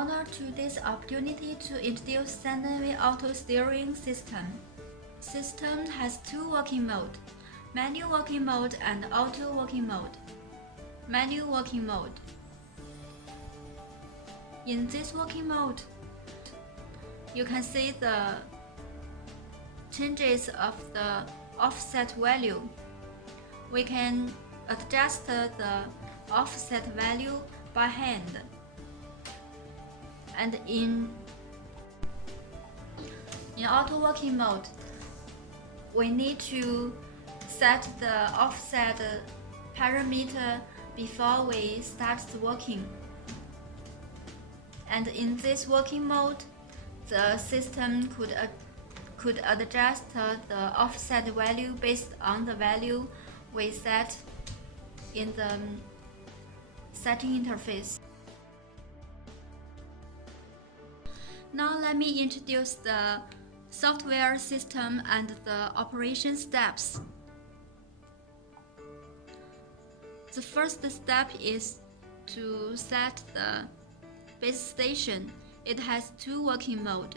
honor today's opportunity to introduce AG300 Auto Steering system. System has two working modes, manual working mode and auto working mode. Manual working mode. In this working mode, you can see the changes of the offset value. We can adjust the offset value by hand. And in auto working mode, we need to set the offset parameter before we start working. And in this working mode, the system could adjust the offset value based on the value we set in the setting interface. Now let me introduce the software system and the operation steps. The first step is to set the base station. It has two working modes.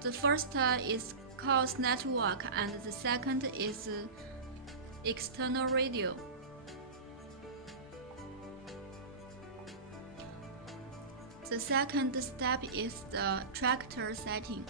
The first is cause network and the second is external radio. The second step is the tractor setting.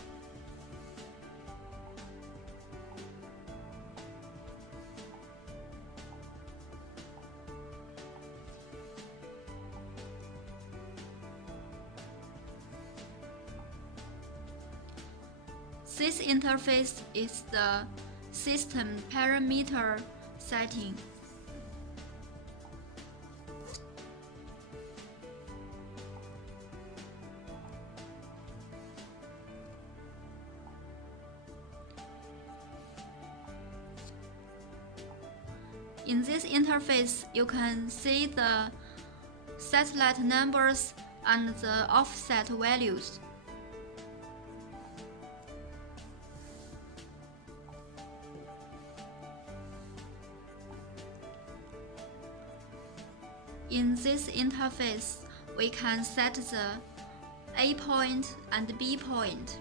This interface is the system parameter setting. In this interface, you can see the satellite numbers and the offset values. In this interface, we can set the A point and B point.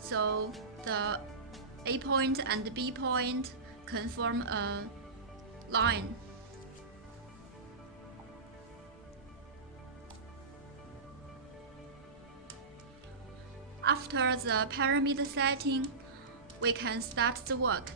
So the A point and B point can form a line. After the parameter setting, we can start the work.